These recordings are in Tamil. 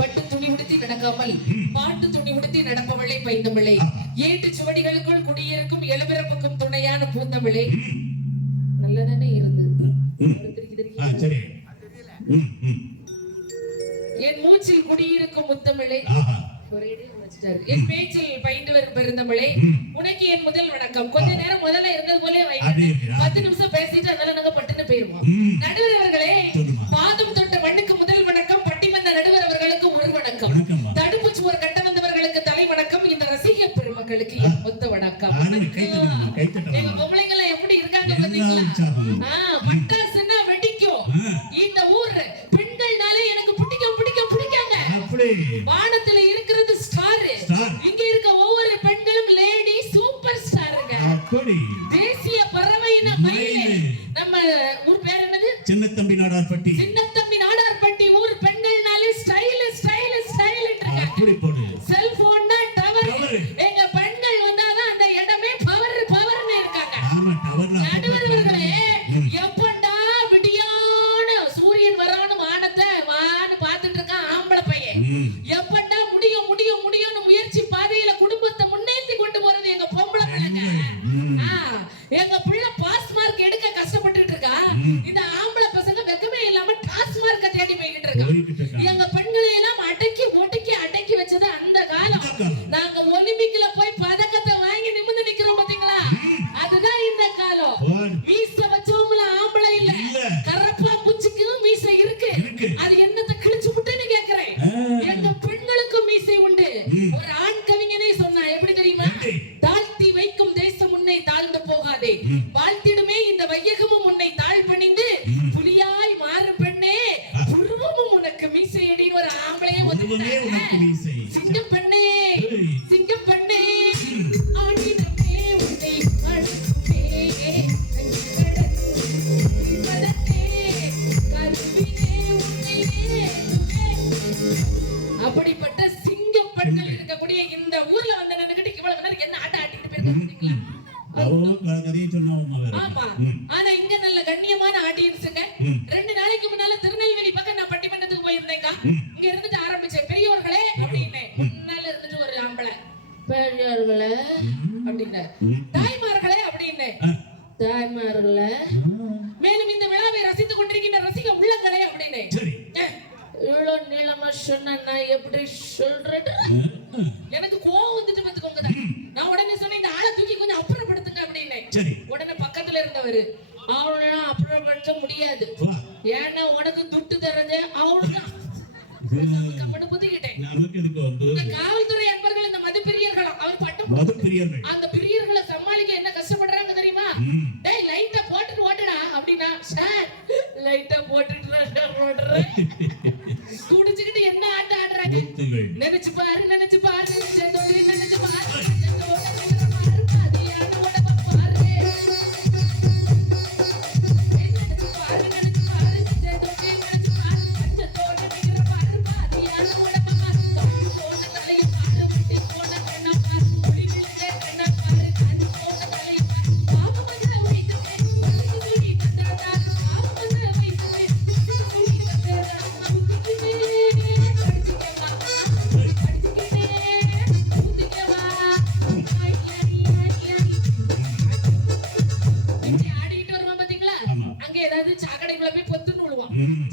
பட்டு துணி உடுத்தி நடக்காமல் பாட்டு துணி உடுத்தி நடப்பவளே பைந்தமிழே, ஏட்டு சுவடிகளுக்குள் குடியிருக்கும் எழுபிறப்புக்கும் துணையான பூந்தமிழே. நல்லதானே இருந்து என் மூச்சில் குடியிருக்கும் முத்தமிழே, என் பேச்சில் பயின்று வரும் பெருந்தமிழே, உனக்கு என் முதல் வணக்கம். கொஞ்ச நேரம் முதல்ல இருந்தது போலே 10 நிமிஷம் பேசிட்டு அதனால நாங்க பட்டுன்னு போயிருவோம். நடுவர் அவர்களே, பாதம் தொட்ட மண்ணுக்கு முதல் வணக்கம். பட்டிமன்ற நடுவர் அவர்களுக்கு ஒரு வணக்கம். தடுப்பு சுவர் கட்ட வந்தவர்களுக்கு தலை வணக்கம். இந்த ரசிக பெருமக்களுக்கு என் மொத்த வணக்கம். எங்க பொம்பளைங்க எப்படி இருக்காங்க பாத்தீங்களா? பட்டாசுன்னா வெடிக்கும். இந்த ஊர் பெண்கள்னாலே எனக்கு பிடிக்கும் பிடிக்கும் பிடிக்காங்க. வானத்துல இருக்கிறது ஸ்டார், இங்க இருக்க ஒவ்வொரு பெண்களும் லேடி சூப்பர் ஸ்டாருங்க. தேசிய பறவையின மயில். நம்ம ஊர் பேர் என்னது? சின்னத்தம்பி நாடார்பட்டி. சின்னத்தம்பி நாடார்பட்டி ஊர் பெண்கள்னாலே ஸ்டைல் ஸ்டைல் ஸ்டைல்ன்றாங்க. அப்படி போடு. செல்போன் தான் டவர். எங்க பெண்கள் வந்தாதான் அந்த இடமே பவர் பவர்னு இருக்காங்க. ஆமா, டவர்ல நடுவர்களே, எப்பண்டா விடியான சூரியன் வரானு வானத்தை வான்னு பார்த்துட்டு இருக்கான் ஆம்பளை பையன். எப்பண்டா முடியும் முடியும் முடியும்னு முயற்சி பாதையில குடும்பத்தை முன்னேற்றி கொண்டு போறது எங்க பொம்பளை பிள்ளைங்க. எங்க பிள்ளை பாஸ் மார்க் எடுக்க கஷ்டப்பட்டுட்டு இருக்கா. இந்த ஆம்பளை பசங்க வெக்கமே இல்லாம பாஸ் மார்க்க தேடி போய்கிட்டு இருக்கா. எங்க பெண்களை எல்லாம் அடக்கி ஒடுக்கி அடக்கி வச்சது அந்த காலம். நாங்க ஒலிம்பிக்ல போய் பதக்கத்தை வாங்கி நிமிர்ந்து நிக்கிறோம் பாத்தீங்களா? அதுதான் இந்த காலம். மீச வச்சவங்கள ஆம்பளை இல்ல, கரப்பா பூச்சிக்கு மீசை இருக்கு. அது என்னத்தை கிழிச்சு விட்டுன்னு கேக்குறேன். எங்க பெண்களுக்கு மீசை உண்டு. ஒரு ஆண் கவிஞனே சொன்னா எப்படி தெரியுமா? தாழ்த்தி வைக்கும் தேசம் உன்னை தாழ்ந்து போகாதே, வாழ்த்திடுமே இந்த வையகமும் உன்னை தாழ் பணிந்து, புலியாய் மாறு பெண்ணே புருவமும் உனக்கு மீசை அடின்னு ஒரு ஆம்பளையே ஒதுக்கிட்டாங்க. சிங்கம் பெண்ணே சிங்கம் பெண்ணே ஆடினமே உன்னை அழைப்பே அப்படிப்பட்ட சிங்கம் பெண்கள் இருக்கக்கூடிய இந்த ஊர்ல வந்து நின்னுக்கிட்டு இவ்வளவு நேரம் என்ன ஆட்ட ஆட்டிட்டு போயிருக்கீங்களா? ஆமா, ஆனா இங்க நல்ல கண்ணியமான ஆடியன்ஸுங்க. 2 நாளைக்கு முன்னால திருநெல்வேலி பக்கம் நான் பட்டிமன்றத்துக்கு போயிருந்தேங்க. இங்க இருந்துட்டு ஆரம்பிச்சேன். பெரியவர்களே அப்படின்னு முன்னால இருந்துட்டு ஒரு ஆம்பளை பெரியவர்களே அப்படின்னு, தாய்மார்களே அப்படின்னு தாய்மார்களே, மேலும் இந்த விழாவை ரசித்துக் கொண்டிருக்கின்ற ரசிக உள்ளங்களே அப்படின்னு. இவ்வளவு நீளமா சொன்னா நான் எப்படி சொல்றேன்? எனக்கு கோவம் வந்துட்டு பாத்துக்கோங்க. நான் உடனே சொன்னேன், இந்த ஆளை தூக்கி கொஞ்சம் அப்புறப்படுத்துங்க அப்படின்னு. உடனே பக்கத்துல இருந்தவரு, அவனா அப்புறப்படுத்த முடியாது, ஏன்னா உனக்கு துட்டு தரது அவனுக்கு. காவல்துறை அன்பர்கள், இந்த மதுப்பிரியர்கள், அவர் பட்டம் அந்த பிரியர்களை சமாளிக்க என்ன கஷ்டப்படுறாங்க தெரியுமா? டேய் லைட்டா போட்டுட்டு ஓட்டுடா அப்படின்னா, சார் லைட்டா போட்டுட்டு குடிச்சுக்கிட்டு என்ன ஆட்ட ஆடுறாங்க. நினைச்சு பாரு நினைச்சு பாரு நினைச்சு பாரு.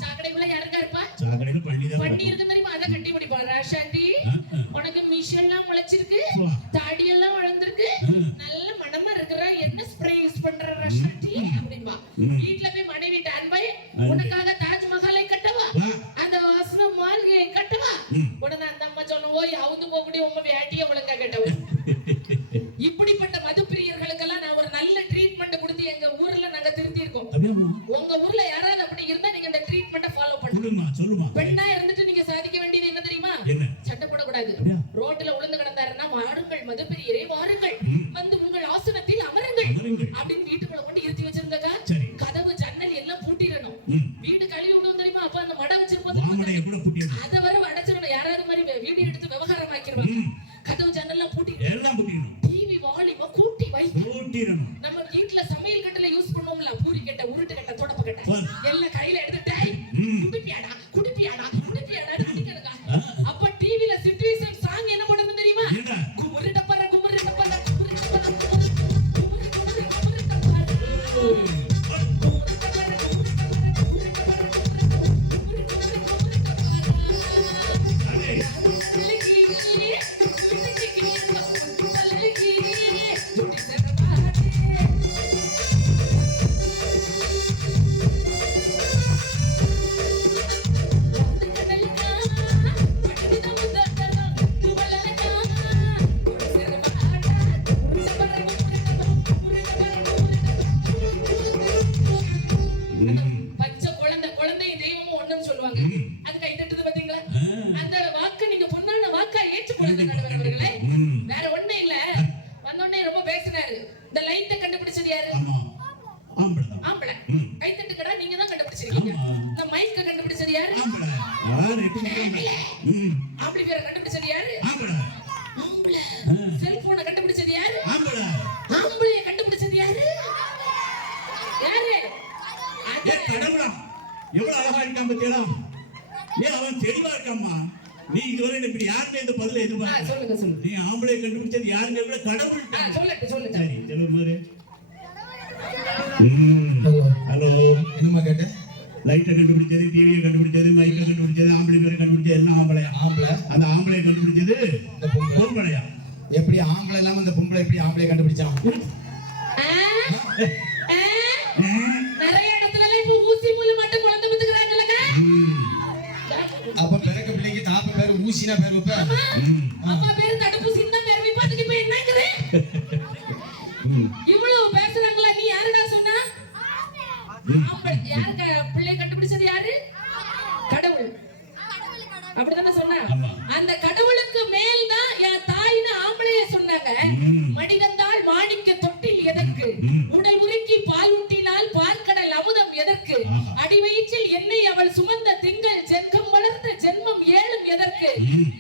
சாக்கடைக்குள்ள யாருக்கா இருப்பா? பண்ணி இருக்கு தெரியுமா? அதை கட்டி பிடிப்பா. ராஷாண்டி உனக்கு மிஷன்லாம் முளைச்சிருக்கு, தாடி எல்லாம் வளர்ந்துருக்கு, நல்ல மனமா இருக்கிற, என்ன ஸ்ப்ரே யூஸ் பண்ற ராஷாண்டி அப்படின்பா. வீட்டுல போய் மனைவி அன்பாய் உனக்காக தாஜ்மஹாலை கட்டவா, அந்த வாசன மாளிகை கட்டவா. உடனே அந்த அம்மா சொல்லும், ஓய் அவுந்து போகக்கூடிய உங்க வேட்டியை ஒழுங்கா கட்டவா. இப்படிப்பட்ட மதுப்பிரியர்களுக்கெல்லாம் நான் ஒரு நல்ல ட்ரீட்மெண்ட் கொடுத்து எங்க ஊர்ல நாங்க திருத்தி இருக்கோம். உங்க ஊர்ல யாராவது அப்படி இருந்தா நீங்க இந்த ட்ரீட்மெண்ட்டை ஃபாலோ பண்ணுங்க. பெண்ணா இருந்துட்டு நீங்க சாதிக்க வேண்டியது என்ன தெரியுமா? சண்டை போடக்கூடாது. ரோட்ல உளுந்து கிடந்தாருன்னா, வாருங்கள் மதுப்பிரியரே வாருங்கள், வந்து உங்கள் ஆசனத்தில் அமருங்கள் அப்படின்னு வீட்டுக்குள்ள கொண்டு இருத்தி வச்சிருந்தாக்கா, கதவு ஜன்னல் எல்லாம் பூட்டிடணும். வீடு கழுவி விடுவோம் தெரியுமா? அப்ப அந்த மடை வச்சிருப்போம், அதை வர அடைச்சிடணும். யாராவது மாதிரி வீடியோ எடுத்து விவகாரம் ஆக்கிடுவாங்க. கதவு ஜன்னல்லாம் பூட்டிடணும். டிவி வால்யூம் கூட்டி வை. நம்ம வீட்டுல சமையல் கட்டல யூஸ் பண்ணுவோம்ல, பூரி கட்ட, உருட்டு கட்ட, தொடப்ப கட்ட எல்லாம் கையில எடுத்துட்டு குடிப்பியாடா குடிப்பியாடா குடிப்பியாடா அடிக்கணுங்க. சொல்லுவாங்க. அது கை தட்டுது பாத்தீங்களா? அந்த வாக்கு நீங்க பொண்ணான வாக்கா ஏற்றுக்கொள்ளுங்க நடுவர் அவர்களே. வேற ஒண்ணே இல்ல. வந்தோடனே ரொம்ப பேசினாரு. இந்த லைட்டை கண்டுபிடிச்சது யாரு? ஆம்பளை. கை தட்டுக்கடா, நீங்க தான் கண்டுபிடிச்சிருக்கீங்க. இந்த மைக்க கண்டுபிடிச்சது யாரு? ஆம்பிளிஃபையர் கண்டுபிடிச்சது யாரு? ஆம்பளை. செல்போனை கண்டுபிடிச்சது யாரு? ஆம்பளைய கண்டுபிடிச்சது யாரு? யாரு? கடவுளா, எவ்வளவு அழகா இருக்கான் பத்தியா? ஏன் அவன் தெளிவா இருக்காமா? நீ இதுவரை இப்படி யாருமே இந்த பதில எதிர்பார்க்க. சொல்லுங்க. நீ ஆம்பளை கண்டுபிடிச்சது யாருங்க கூட கடவுள். சொல்லுங்க. சரி, சொல்லுங்க. ஹலோ, என்னமா கேட்ட? லைட்டை கண்டுபிடிச்சது, டிவியை கண்டுபிடிச்சது, மைக்கை கண்டுபிடிச்சது, ஆம்பளை பேரை கண்டுபிடிச்சது எல்லாம் ஆம்பளையா? ஆம்பளை. அந்த ஆம்பளை கண்டுபிடிச்சது பொம்பளையா? எப்படி ஆம்பளை இல்லாம இந்த பொம்பளை எப்படி ஆம்பளை கண்டுபிடிச்சான்? நிறைய இடத்துல இப்ப ஊசி முள்ளு மட்டும் குழந்தை பெத்துக்கறாங்கலங்க. அப்ப பிறக்க பிள்ளைக்கு தாப்ப பேரு ஊசினா பேர் வைப்ப. அப்பா பேரு தடுப்பூசி தான் பேர் வைப்பா. அதுக்கு இப்ப என்னங்குது? இவ்வளவு பேசுறாங்களா? நீ யாருடா சொன்னா? யாரு பிள்ளை கண்டுபிடிச்சது யாரு? கடவுள். அப்படிதானே சொன்னா? அந்த கடவுளுக்கு மேல் தான் என் தாயின்னு ஆம்பளைய சொன்னாங்க. மடிகந்தால் மாணிக்க தொட்டில் எதற்கு? உடல் உருக்கி பால் ஊட்டினால் பார்க்கடல் அமுதம் எதற்கு? அடிவயிற்றில் என்னை அவள் சுமந்த திங்கள் ஜென்கம் வளர்ந்த ஜென்மம் ஏழும் எதற்கு?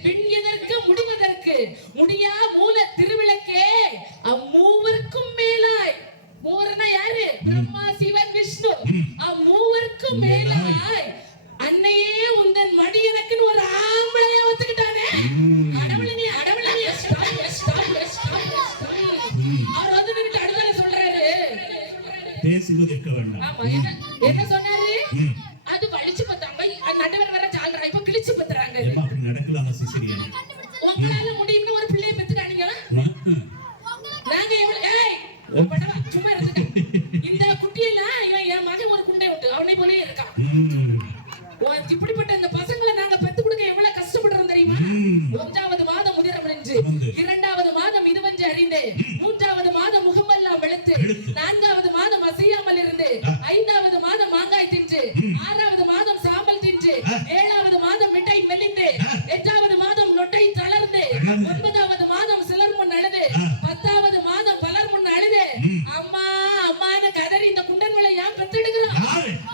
பின் எதற்கு முடிவதற்கு? முடியா மூல திருவிளக்கே அம்மூவருக்கும் மேலாய். மூவர்னா யாரு? பிரம்மா சிவன் விஷ்ணு. அம்மூவருக்கும் மேலாய் அன்னையே உந்தன் மடி எனக்குன்னு ஒரு ஆம்பளைய ஒத்துக்கிட்டானே. அவர் வந்து நின்று அடுதல சொல்றாரு. பேசுவது கேட்க வேண்டாம். ஆமா, என்ன சொன்னாரு? அது வலிச்சு பார்த்தாங்க. நடுவர் வர ஜாலரா இப்ப கிழிச்சு பத்துறாங்க. அப்படி நடக்கலாமா சிசரியா? உங்களால முடியும்னு ஒரு பிள்ளைய பெத்துக்கானீங்க. நாங்க சும்மா இருந்துக்க. இந்த குட்டியெல்லாம் என் மகன் ஒரு குண்டை விட்டு அவனை போலே இருக்கான். இப்படிப்பட்ட இந்த பசங்களை நாங்க பெத்து கொடுக்க எவ்வளவு கஷ்டப்படுறோம் தெரியுமா? 1வது மாதம் உதிரம் நின்று, 2வது மாதம் இதுவென்று அறிந்து, 3வது மாதம் முகமெல்லாம் வெளுத்து, 4வது மாதம் அசையாமல் இருந்து, 5வது மாதம் மாங்காய் தின்று, 6வது மாதம் சாம்பல் தின்று, 7வது மாதம் மிட்டை மெலிந்து, 8வது மாதம் நொட்டை தளர்ந்து, 9வது மாதம் சிலர் முன் அழுது, 10வது மாதம் பலர் முன் அழுது, அம்மா அம்மான்னு கதறி இந்த குண்டன்களை ஏன் பெத்தெடுக்கிறோம்?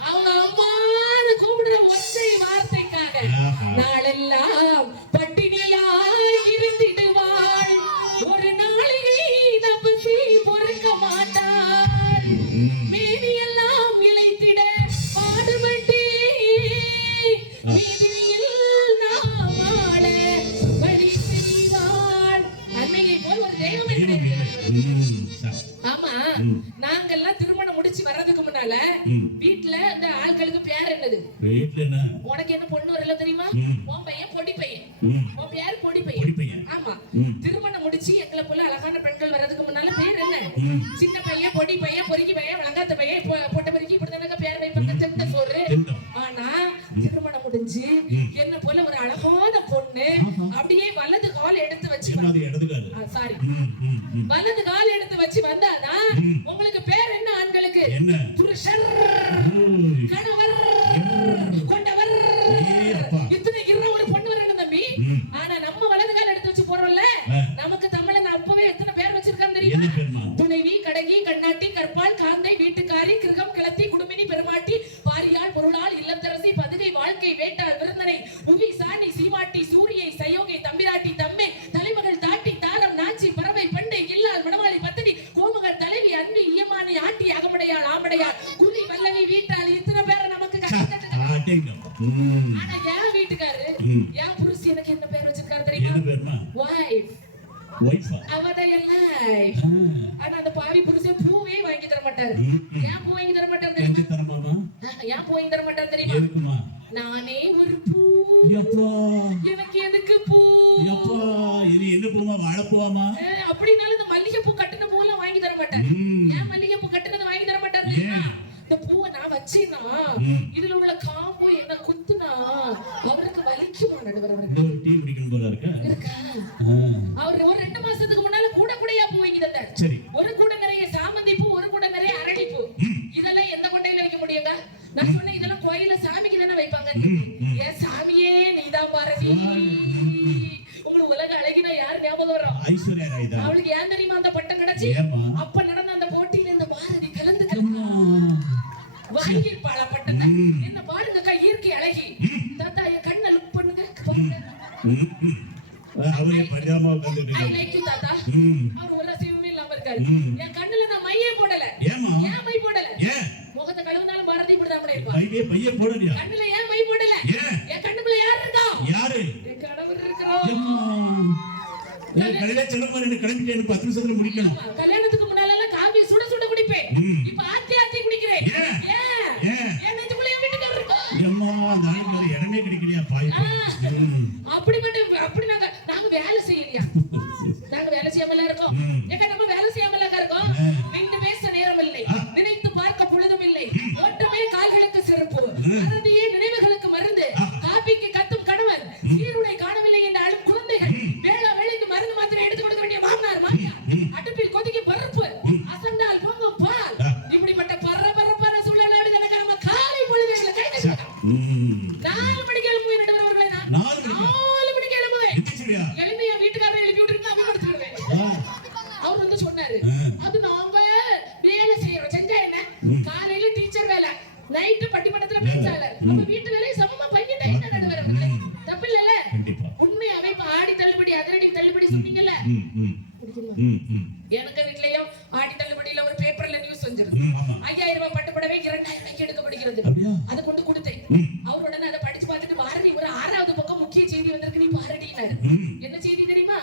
அவங்க அம்மான்னு கூப்பிடுற ஒற்றை வார்த்தைக்காக நாளெல்லாம் பட்டினியாய் இருந்திடுவாள். ஒரு நாளிகை தப்பி பொறுக்க மாட்டாள். மேனியெல்லாம் இழைத்திட பாடுபட்டே மீதியில் நாம் ஆள வழி செய்வாள். அன்னையை போல் ஒரு தெய்வம். ஆமா, நாங்கெல்லாம் திருமணம் முடிச்சு வர்றதுக்கு முன்னால வீட்டுல இந்த ஆட்களுக்கு பேர் என்னது? உனக்கு என்ன பொண்ணு வரல தெரியுமா? உன் பையன் பொடி பையன். உன் பேர் பொடி பையன். ஆமா, திருமணம் முடிச்சு எங்களை போல அழகான பெண்கள் வர்றதுக்கு முன்னால பேர் என்ன? சின்ன பையன், பொடி பையன், பொறுக்கி பையன், வளங்காத்த பையன், பொட்ட பொறுக்கி, இப்படிதானே பேர் வைப்பாங்க. செத்த சோறு. ஆனா திருமணம் முடிஞ்சு என்ன போல ஒரு அழகான பொண்ணு அப்படியே வலது கால் எடுத்து வச்சு சாரி வலது கால் எடுத்து வச்சு வந்தாதான் உங்களுக்கு பேர் என்ன? ஆண்களுக்கு புருஷர், கணவர், கொண்டவர். இத்தனை ஒரு பொண்ணு வரணும் தம்பி. ஆனா நம்ம வலது கால் எடுத்து வச்சு போறோம்ல, நமக்கு தமிழன் அப்பவே எத்தனை பேர் வச்சிருக்கான்னு தெரியுமா? துணைவி, கடகி, கண்ணாட்டி, கற்பால், காந்தை, வீட்டுக்காரி, கிருகம், கிளத்தி, குடுமினி, பெருமாட்டி, பாரியாள், பொருளாள், இல்லத்தரசி, பதுகை, வாழ்க்கை, வேட்டாள், விருந்தனை, புவி, சாணி, சீமாட்டி, சூரியை, சயோகை, தம்பிராட்டி, தம்மை, தலைமகள், தாட்டி, தாரம், நாச்சி, பறவை, பண்டை, இல்லால், மணவாளி, பத்தினி, கோமகள், தலைவி, அன்பி, இயமானி, ஆட்டி, அகமடையாள், ஆம்படையாள், குலி, வல்லவி, வீட்டாள். இத்தனை பேரை நமக்கு ஆனா என் வீட்டுக்காரு என் புருஷன் எனக்கு என்ன பேர் வச்சிருக்காரு தெரியுமா? வைஃப். ஆனா அந்த பாவி புருஷன் பூவே வாங்கி தர மாட்டாரு. ஏன் பூ வாங்கி தர மாட்டாரு தெரியுமா? ஏன் பூ வாங்கி தர மாட்டாரு தெரியுமா? நானே ஒரு பூ. எனக்கு எதுக்கு பூ? இது என்ன பூமா? வாழைப்பூவாமா? அப்படினாலும் இந்த மல்லிகை பூ கட்டின பூ எல்லாம் வாங்கி தர மாட்டாரு. ஏன் மல்லிகை பூ கட்டினது வாங்கி தர மாட்டாரு தெரியுமா? இந்த பூவை நான் வச்சேனா இதுல உள்ள காம்பு என்ன குத்துனா அவருக்கு வலிக்குமா? நடுவர் அவருக்கு டீ குடிக்கணும் போல இருக்கா? அவர் ஒரு 2 மாசத்துக்கு முன்னால கூடையா பூ வாங்கி தந்தார். ஒரு கூட நிறைய சாமந்தி பூ, ஒரு கூட நிறைய அரளி பூ. இதெல்லாம் எந்த கொண்டையில வைக்க முடியுங்க? நான் சொன்னேன் இதெல்லாம் கோயில சாமிக்கு தானே வைப்பாங்க. என் சாமியே நீதான் பாரதி. உங்களுக்கு உலக அழகினா யார் ஞாபகம் வரும்? ஐஸ்வர்யா ராய் தான். அவளுக்கு ஏன் தெரியுமா அந்த பட்டம் கிடைச்சு? ஏமா? அப்ப நடந்த அந்த போட்டியில இந்த பாரதி கலந்துக்கிறா. வாங்கிருப்பாளா பட்டத்தை? என்ன பாருங்கக்கா, இயற்கை அழகி. தாத்தா என் கண்ணை லுக் பண்ணுங்க பாருங்க. அவரே பஜாமா உட்கார்ந்துட்டு I like you தாத்தா. அவர் ஒரு ரசிகமே இல்லாம இருக்காரு. என் கண்ணுல நான் மையே போடல. ஏமா? ஏன் மை போடல? ஏன் முகத்தை கழுவுனாலும் பாரதி இப்படிதான் இருப்பா. பையே போடலையா? கண்ணுல ஏன் மை போடல? ஏன்? என் கண்ணுக்குள்ள யார் இருக்கா? யாரு? என் கணவர் இருக்கிறோம். ஏம்மா? ஏன் கடையில செல்லுமா ரெண்டு கிளம்பிட்டேன் 10 நிமிஷத்துல முடிக்கணும். கல்யாணத்துக்கு முன்னால எல்லாம் காபி சுட சுட குடிப்பேன். இப்ப ஆத்தி ஆத்தி குடிக்கிறேன். ஏன்? என் நெஞ்சுக்குள்ள என் வீட்டுக்காரர் இருக்கா? ஏம்மா நாளைக்கு ஒரு இடமே கிடைக்கலையா பாய்? அப்படி நாங்க வேலை செய்யலையா? நாங்க வேலை செய்யாமல இருக்கோம். ஏங்க நம்ம வேலை செய்யாமல இருக்கோம். நின்று பேச நேரம் இல்லை, நினைத்து பார்க்க பொழுதும் இல்லை. ஓட்டமே கால்களுக்கு செருப்பு, மறதியே நினைவுகளுக்கு மருந்து. காபிக்கு கத்தும் கணவன், சீருடை காணவில்லை என்ற அழும் குழந்தைகள், வேளா வேளைக்கு மருந்து மாத்திரை எடுத்து கொடுக்க வேண்டிய மாமனார் மாமியா, அடுப்பில் கொதிக்கும் பருப்பு, அசந்தால் பொங்கும் பால். இப்படிப்பட்ட பரபரப்பான சூழலோடு எனக்கு நம்ம காலை பொழுதுகளை கை தட்டலாம். 4 மணிக்கு எழும்புவேன் நடுவர்களே. நான் 4 மணிக்கு எழும்புவேன். எழும்பி என் வீட்டுக்காரரை எழுப்பி விட்டுட்டு நான் படுத்துடுவேன். அவர் வந்து சொன்னாரு, அது நாங்க வேலை செய்யறோம். செஞ்சா என்ன? காலையில டீச்சர் வேலை, நைட்டு பட்டிமன்றத்துல பேச்சாளர். நம்ம வீட்டு வேலையை சமமா பண்ணிட்டேன் நடுவர்களே. தப்பு இல்லல்ல? உண்மையாவே இப்ப ஆடி தள்ளுபடி அதிரடி தள்ளுபடி சொன்னீங்கல்ல, எனக்கு வீட்லயும் ஆடி தள்ளுபடியில ஒரு பேப்பர்ல நியூஸ் வந்துருது. 5000 ரூபாய் பட்டுப்படவே 2000 ரூபாய்க்கு எடுக்கப்படுகிறது. அதை கொண்டு கொடுத்தேன். அவர் உடனே அதை படிச்சு பார்த்துட்டு பாரதி ஒரு 6வது பக்கம் முக்கிய செய்தி வந்திருக்கு, நீ பாரடினாரு. என்ன செய்தி தெரியுமா?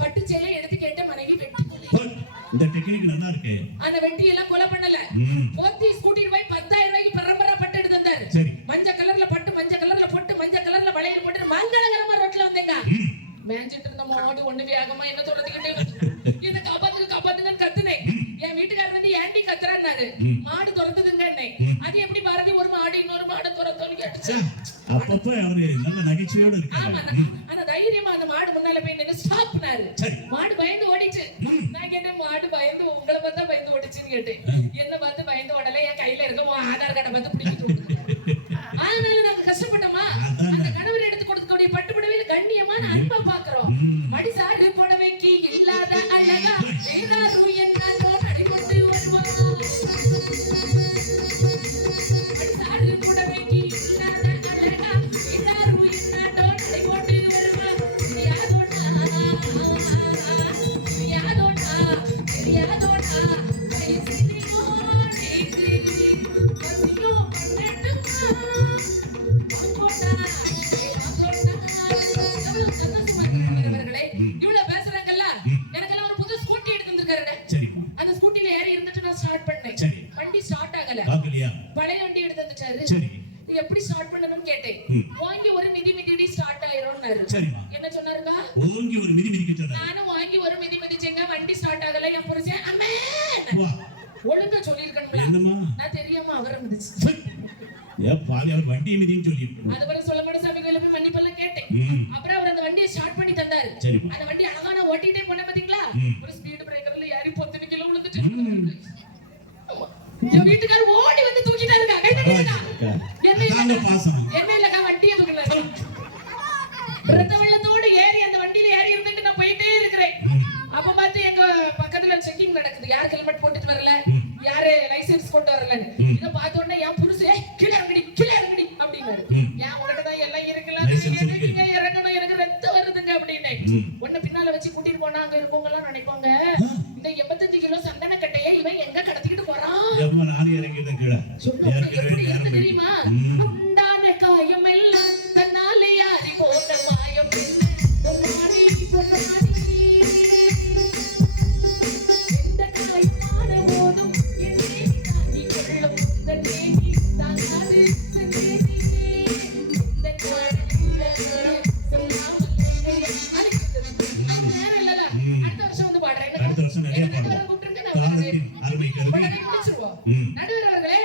பட்டு சேலை எடுத்து கேட்ட மனைவி வெட்டி கொலை. இந்த டெக்னிக் நல்லா இருக்கு. அந்த வெட்டி எல்லாம் கொலை பண்ணல, போத்தி ஸ்கூட்டி போய் 10000 ரூபாய்க்கு பரம்பரை பட்டு எடுத்து வந்தாரு. மஞ்சள் கலர்ல பட்டு, மஞ்சள் கலர்ல பொட்டு, மஞ்சள் கலர்ல வளையல் போட்டு மங்களகரமா ரோட்ல வந்தேங்க. மேஞ்சிட்டு இருந்த மாடு ஒண்ணு வேகமா என்ன தொடர்ந்துகிட்டே இந்த கபாத்துக்கு கத்துனேன். என் வீட்டுக்காரர் வந்து ஏண்டி கத்துறாரு, மாடு துரத்துதுங்க. அது எப்படி பாரதி ஒரு மாடு இன்னொரு மாடு துரத்தோன்னு கேட்டுச்சு. அப்பப்ப அவரு நல்ல நகைச்சுவையோட இருக்காரு. ஆனா தைரியமா அந்த மாடு முன்னால போய் நின்னு ஸ்டாப்னாரு. மாடு பயந்து ஓடிச்சு. நான் கேட்டேன், மாடு பயந்து உங்களை பார்த்தா பயந்து ஓடிச்சுன்னு கேட்டேன். என்ன பார்த்து பயந்து ஓடல, என் கையில இருக்க ஆதார் கார்டை பார்த்து பிடிக்கிட்டு. அதனால நாங்க கஷ்டப்பட்டோமா? அந்த கணவர் எடுத்து கொடுக்கக்கூடிய பட்டுப்புடவையில கண்ணியமான அன்பா பாக்குறோம். மடிசாரு புடவைக்கு இல்லாத அழகா வேறாரு என்னோ நடிபட்டு வருவான். மடிசாரு புடவைக்கு இல்லாத அழகா வேறாரு என்னோ நடிபட்டு வருவான். தெரியாதோடா கைசினியோ நேக்கு பசியோ பண்ணட்டுமா வாங்கோடா இவ்வளவு பேசுறாங்கல்ல. எனக்கெல்லாம் ஒரு புது ஸ்கூட்டி எடுத்து வந்திருக்காரு. அந்த ஸ்கூட்டில ஏறி இருந்துட்டு நான் ஸ்டார்ட் பண்ணேன். வண்டி ஸ்டார்ட் ஆகல. பழைய வண்டி எடுத்து வந்துட்டாரு. எப்படி ஸ்டார்ட் பண்ணணும்னு கேட்டேன். வாங்கி ஒரு மிதி ஸ்டார்ட் ஆயிரும்னாரு. என்ன சொன்னாருங்க? வாங்கி ஒரு மிதி மிதிக்க சொன்னாரு. நானும் வாங்கி ஒரு மிதிச்சேங்க, வண்டி ஸ்டார்ட் ஆகல. என் புருஷன் அம்மே ஒழுங்கா சொல்லிருக்கணும்ல. நான் தெரியாம அவரை மிதிச்சு. அவர் வண்டியை மிதின்னு சொல்லி அதுவரை சொல்லப்பட சபையில போய் மன்னிப்பெல்லாம் கேட்டேன். அப்புறம் அவர் அந்த வண்டியை ஸ்டார்ட் பண்ணி தந்தாரு. அந்த வண்டி அழகான ஓட்டிட்டே போன பாத்தீங்களா? ஒரு ஸ்பீட் பிரேக்கர்ல ஏறி 10 கிலோ விழுந்துட்டு என் வீட்டுக்காரர் ஓடி வந்து தூக்கிட்டாருங்க. கை தட்டிடுங்க. என்ன இல்லக்கா வண்டியை தூக்கினாரு. ரத்த வெள்ளத்தோடு ஏறி அந்த வண்டியில ஏறி இருந்துட்டு நான் போயிட்டே இருக்கிறேன். அப்ப பார்த்து எங்க பக்கத்துல செக்கிங் நடக்குது. யார் ஹெல்மெட் போட்டுட்டு வரல, யாரு லைசென்ஸ் கொண்டு வரலன்னு. இத பார்த்த உடனே என் புருஷன் கீழே இறங்கடி அப்படின்னாரு. என் உங்ககிட்ட தான் எல்லாம் இருக்கலாம், நீங்க இறங்கணும், எனக்கு ரத்தம் வருதுங்க அப்படின்னு. உன்னை பின்னால வச்சு கூட்டிட்டு போனா அங்க இருக்கவங்க எல்லாம் நினைப்பாங்க, இந்த 85 கிலோ சந்தன கட்டையை இவன் எங்க கடத்திக்கிட்டு போறான். நானே இறங்கிட்டேன் கீழே. எப்படி இருக்கு தெரியுமா? உண்டான காயம் எல்லாம் தன்னாலே யாரி போட்ட மாயம் பொன்னாடி எந்த காயமான போதும் என்னை தாங்கி கொள்ளும் இந்த தேகி தாங்காது இந்த காலையில சொல்லாமல் நேரம் இல்லல. அடுத்த வருஷம் வந்து பாடுறேன். அடுத்த வருஷம் நிறைய பாடுறேன். நடுவர் அவர்களே,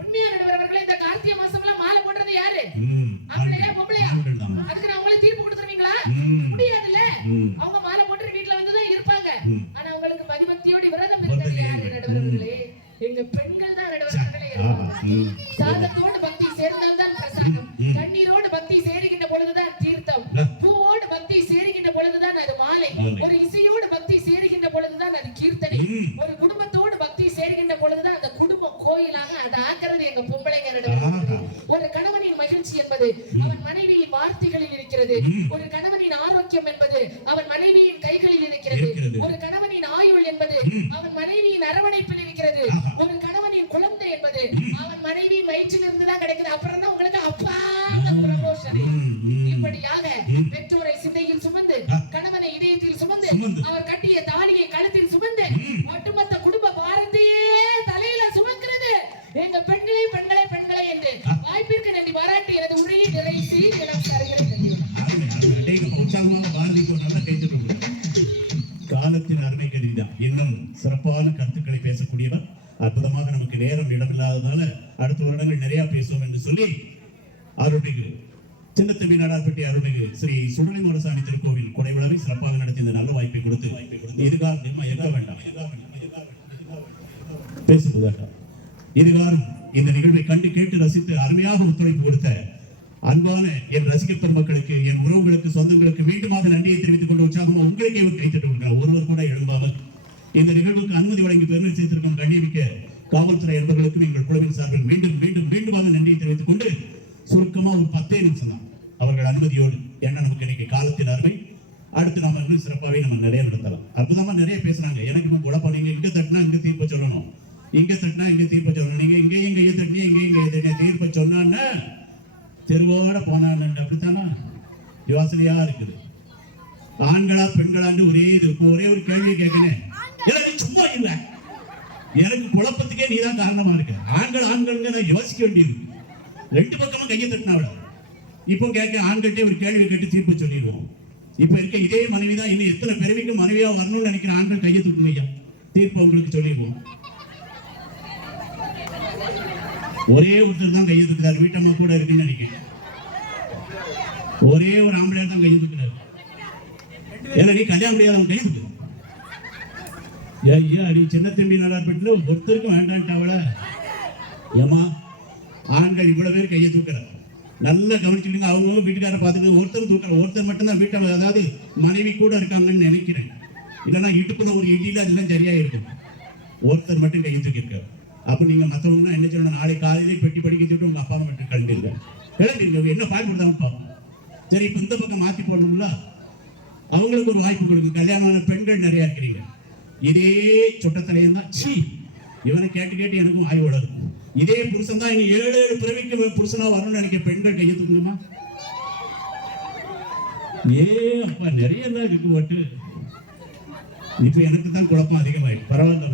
உண்மையா நடுவர் அவர்களே, இந்த கார்த்திகை மாசம்ல மாலை போடுறது யாரு? அவளையா பொம்பளையா? அதுக்கு நான் உங்களை தீர்ப்பு கொடுத்துருவீங்களா? முடியாதுல்ல. அவங்க மாலை போட்டு வீட்டுல வந்துதான் இருப்பாங்க. ஆனா அவங்களுக்கு பதிபக்தியோட விரதம் இருக்கிறது யாரு நடுவர் அவர்களே? எங்க பெண்கள் தான் நடுவர் அவர்களே இருப்பாங்க. சாதத்தோடு பக்தி சேர்ந்தால்தான் பிரசாதம், கண்ணீரோடு பக்தி சேருகின்ற பொழுதுதான் தீர்த்தம், பூவோடு பக்தி சேருகின்ற பொழுதுதான் அது மாலை, ஒரு இசையோடு பக்தி சேருகின்ற பொழுதுதான் அது கீர்த்தனை, ஒரு குடும்பத்தோடு பக்தி சேருகின்ற பொழுதுதான் அந்த குடும்பம் கோயிலாக அதை ஆக்குறது எங்க பொம்பளைங்க. ஒரு கணவனின் மகிழ்ச்சி என்பது அவன் மனைவியின் வார்த்தைகளில் இருக்கிறது. ஒரு கணவனின் ஆரோக்கியம் என்பது அவன் மனைவியின் கைகளில் இருக்கிறது. ஒரு கணவனின் ஆயுள் என்பது அவன் மனைவியின் அரவணைப்பில் இருக்கிறது. ஒரு கணவனின் குழந்தை என்பது அவன் மனைவியின் வயிற்றிலிருந்து தான் கிடைக்குது. அப்புறம் தான் உங்களுக்கு அப்பா ப்ரமோஷன். இப்படியாக பெற்றோரை சிந்தையில் சுமந்து, கணவனை இதயத்தில் சுமந்து, அவர் கட்டிய தாலியை கழுத்தில் சுமந்து, ஒட்டுமொத்த குடும்ப பாரத்தையே தலையில சுமக்கிறது எங்க பெண்களே பெண்களே பெண்களே என்று வாய்ப்பிற்கு நன்றி பாராட்டி எனது உரையை நிறைசி தினம் தருகிறது. உற்சாகமான பாரதிக்கு நல்ல கைத்தட்டு. காலத்தின் அருமை கருதிதான் இன்னும் சிறப்பான கருத்துக்களை பேசக்கூடியவர். அற்புதமாக நமக்கு நேரம் இடமில்லாததால அடுத்த வருடங்கள் நிறைய பேசுவோம் என்று சொல்லி அருள்மிகு சின்னத்தம்பி நாடார்பட்டி அருள்மிகு ஸ்ரீ சுடலைமாரசாமி திருக்கோவில் கொடைவிழாவை சிறப்பாக நடத்தி இந்த நல்ல வாய்ப்பை கொடுத்து இதுகாரம் எங்க வேண்டாம் பேசுவதாக இதுகாரம் இந்த நிகழ்வை கண்டு கேட்டு ரசித்து அருமையாக ஒத்துழைப்பு கொடுத்த அன்பான என் ரசிகர் பெருமக்களுக்கு, என் உறவுகளுக்கு, சொந்தங்களுக்கு மீண்டுமாக நன்றியை தெரிவித்துக் கொண்டு உற்சாகமாக உங்களுக்கே கைத்தட்டு கொடுக்கிறார். ஒருவர் கூட எழும்பாமல் இந்த நிகழ்வுக்கு அனுமதி வழங்கி பெருமை சேர்த்திருக்கும் கண்ணியமிக்க காவல்துறை என்பவர்களுக்கும் எங்கள் குழுவின் சார்பில் மீண்டும் மீண்டும் மீண்டுமாக நன்றியை தெரிவித்துக் கொண்டு சுருக்கமா ஒரு 10 நிமிஷம் தான் அவர்கள் அனுமதியோடு, ஏன்னா நமக்கு இன்னைக்கு காலத்தின் அருமை. அடுத்து நாம இன்னும் சிறப்பாகவே நம்ம நிறைய நடத்தலாம். அற்புதமா நிறைய பேசுறாங்க. எனக்கு நம்ம குழப்பம், நீங்க இங்க தட்டினா இங்க தீர்ப்ப சொல்லணும், இங்க தட்டினா இங்க தீர்ப்ப சொல்லணும், நீங்க இங்கேயும் கையை தட்டினா இங்கேயும் தீர்ப்ப சொன்னான்னு தெருவோட போனான்னு அப்படித்தானா யோசனையா இருக்குது. ஆண்களா பெண்களான்னு ஒரே ஒரு கேள்வியை கேட்கிறேன். சும்மா இல்ல, எனக்கு குழப்பத்துக்கே நீதான் காரணமா இருக்க. ஆண்கள் நான் யோசிக்க வேண்டியது. 2 பக்கமும் கையை தட்டினாவிட இப்போ கேட்க ஆண்கள்கிட்ட ஒரு கேள்வி கேட்டு தீர்ப்பு சொல்லிடுவோம். இப்ப இருக்க இதே மனைவிதான் இன்னும் எத்தனை பிறவிக்கு மனைவியா வரணும்னு நினைக்கிற ஆண்கள் கையை தூக்கணும் ஐயா, தீர்ப்பு உங்களுக்கு சொல்லிடுவோம். ஒரே ஒருத்தர் தான் கையை தூக்குறாரு, வீட்டம்மா கூட இருக்குன்னு நினைக்கிறேன். ஒரே ஒரு ஆம்பளையார் தான் கையை தூக்குறாரு. ஏன்னா நீ கல்யாணம் முடியாதவன் கையை தூக்கு. ஐயா நீ சின்னத்தம்பி நாடார்பட்டில ஒருத்தருக்கும் வேண்டான்ட்டாவள. ஏமா ஆண்கள் இவ்வளவு பேர் கையை தூக்குறாரு, நல்லா கவனிச்சுடுங்க. அவங்க வீட்டுக்கார பார்த்துட்டு ஒருத்தர் தூக்குற, ஒருத்தர் மட்டும்தான் வீட்டை, அதாவது மனைவி கூட இருக்காங்கன்னு நினைக்கிறேன். இல்லைன்னா இடுப்புல ஒரு இடியில அதெல்லாம் சரியா இருக்கும். ஒருத்தர் மட்டும் கையை தூக்கி இருக்காரு. அப்ப நீங்க மற்றவங்க என்ன சொல்லணும், நாளை காலையிலே பெட்டி படிக்க சொல்லிட்டு உங்க அப்பா மட்டும் கிளம்பிடுங்க, என்ன பாய் கொடுத்தாலும் பார்ப்போம். சரி, இப்ப இந்த பக்கம் மாத்தி போடணும்ல, அவங்களுக்கு ஒரு வாய்ப்பு கொடுங்க. கல்யாணமான பெண்கள் நிறைய இருக்கிறீங்க. இதே சொட்டத்தலையன் தான் இவனை கேட்டு கேட்டு எனக்கும் ஆய்வோட இருக்கும். இதே புருஷன் தான் இங்க 7 பிறவிக்கு புருஷனா வரணும்னு நினைக்க பெண்கள் கையை தூக்கணுமா? அப்பா நிறைய தான் இருக்கு ஓட்டு. இப்ப எனக்கு தான் குழப்பம் அதிகமாயிடும். பரவாயில்ல,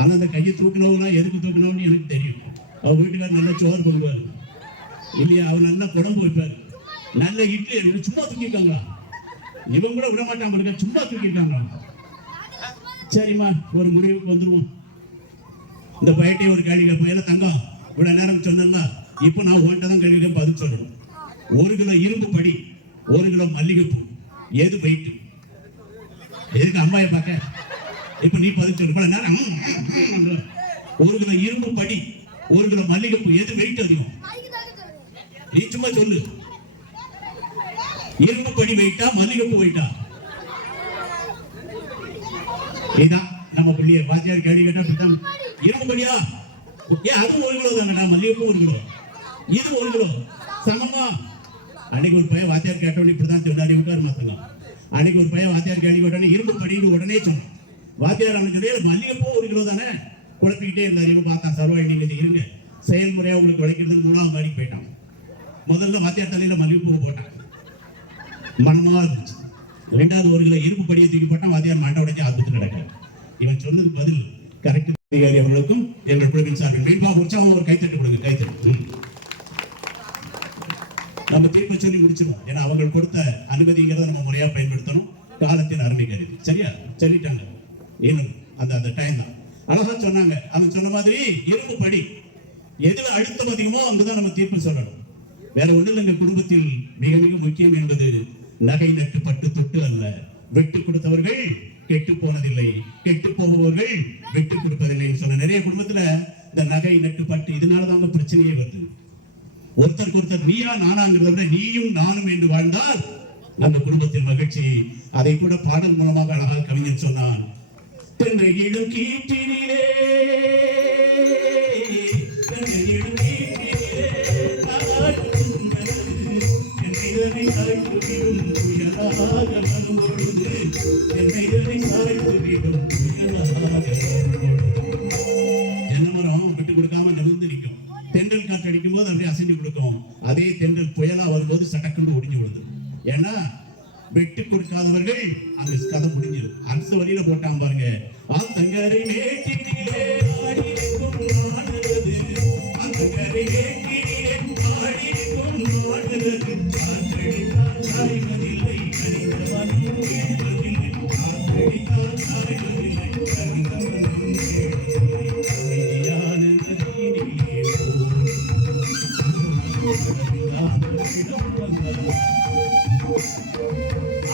ஆனா அந்த கையை தூக்கினவங்கன்னா எதுக்கு தூக்கினவன்னு எனக்கு தெரியும். அவர் வீட்டுக்காரர் நல்லா சோறு பொங்குவார் இல்லையா, அவர் நல்லா குழம்பு வைப்பார், நல்ல இட்லி. சும்மா தூக்கிருக்காங்களா? இவங்க கூட விட மாட்டாம இருக்க, சும்மா தூக்கிருக்காங்களா? சரிம்மா, ஒரு முடிவுக்கு வந்துருவோம். இந்த பையட்டை ஒரு கேள்வி கேட்போம். தங்கம் இவ்வளவு நேரம் சொன்னா இப்ப நான் உன்கிட்ட தான் கேள்வி பதில் சொல்லணும். 1 கிலோ இரும்பு படி, 1 கிலோ மல்லிகைப்பூ, எது வெயிட்? எதுக்கு அம்மாயை பார்க்க? இப்ப நீ பதில் சொல்லு. இவ்வளவு நேரம் 1 கிலோ இரும்பு படி, 1 கிலோ மல்லிகைப்பூ, எது வெயிட் அதிகம்? நீ சும்மா சொல்லு. இரும்பு படி வெயிட்டா மல்லிகைப்பூ வெயிட்டா? இதான் நம்ம பிள்ளைய வாத்தியார் கேள்வி கேட்டா இரும்பு படியா? அது 1 கிலோ தாங்கடா, மல்லிகைப்பூ 1 கிலோ, இது 1 கிலோ சமமா? அன்னைக்கு ஒரு பையன் வாத்தியார் கேட்டோன்னு இப்படிதான் சொன்னாரு, விட்டார் மாத்தலாம். அன்னைக்கு ஒரு பையன் வாத்தியார் கேள்வி கேட்டோன்னு இரும்பு படின்னு உடனே சொன்னான். வாத்தியார் அவனுக்கு கிடையாது, மல்லிகைப்பூ 1 கிலோ தானே, குழப்பிக்கிட்டே இருந்தார். இவன் பார்த்தான், சர்வாய் நீங்க இருங்க செயல்முறையா உங்களுக்கு கிடைக்கிறது 3ஆவது மாதிரி போயிட்டான். முதல்ல வாத்தியார் தலையில மல்லிகைப்பூ போட்டான், மனமா இருந்துச்சு. 2வது 1 கிலோ இரும்பு படியை தூக்கி போட்டான். வாத்தியார் மண்டை உடைஞ்சு ஆஸ்பத்திரி நடக்கிறார். இவன் சொன்னது பதில் கரெக்ட். அதிகாரி அவர்களுக்கும் எங்கள் குழுவின் சார்பில் மீண்டும் உற்சாகம் ஒரு கைத்தட்டு கொடுங்க. கைத்தட்டு. நம்ம தீர்ப்பு சொல்லி முடிச்சிடும். ஏன்னா அவங்க கொடுத்த அனுமதிங்கிறத நம்ம முறையா பயன்படுத்தணும். காலத்தின் அருமை கருதி சரியா சொல்லிட்டாங்க. இன்னும் அந்த டைம் தான் அழகா சொன்னாங்க. அவன் சொன்ன மாதிரி இரும்பு படி, எதுல அழுத்தம் அதிகமோ அங்குதான் நம்ம தீர்ப்பு சொல்லணும். வேற ஒன்றும் இல்லைங்க. குடும்பத்தில் மிக மிக முக்கியம் என்பது நகை நட்டு பட்டு தொட்டு அல்ல. வெட்டு கொடுத்தவர்கள் கெட்டு போனதில்லை, கெட்டு போபவர்கள் வெட்டு கொடுப்பதில்லை சொன்ன நிறைய குடும்பத்துல இந்த நகை நட்டு பட்டு இதனாலதான் பிரச்சனையே வருது. ஒருத்தருக்கு ஒருத்தர் நீயா நானாங்கிறத விட நீயும் நானும் என்று வாழ்ந்தால் நம்ம குடும்பத்தின் மகிழ்ச்சி. அதை கூட பாடல் மூலமாக அழகாக கவிஞர் சொன்னான். தென்னையிடும் கீற்றினிலே தென்னையிடும் கீற்றினிலே நாடும் என்னை சாய்த்துவிடும் புயலாக மறுபொழுது என்னை சாய்த்துவிடும் புயலாக தென்னமரம் விட்டு கொடுக்காம நிமிர்ந்து நிற்கும். தென்றல் காற்று அடிக்கும் போது அப்படியே அசைஞ்சு கொடுக்கும். அதே தென்றல் புயலா வரும்போது சட்டக்கண்டு ஒடிஞ்சு விடுது. ஏன்னா வெட்டு கொடுக்காதவர்கள் அங்க கதை முடிஞ்சிடும். அரசு வழியில போட்டான் பாருங்க. ஆத்தங்கரை மேட்டினிலே ஆடிக்கும் நாடுறது ஆத்தங்கரை மேட்டினிலே ஆடிக்கும் நாடுறது ஆற்றடித்தால் சாய்வதில்லை கணிதவனும் கேட்பதில்லை ஆற்றடித்தால் சாய்வதில்லை கணிதவனும் கேட்பதில்லை அமைதியான நதியினிலே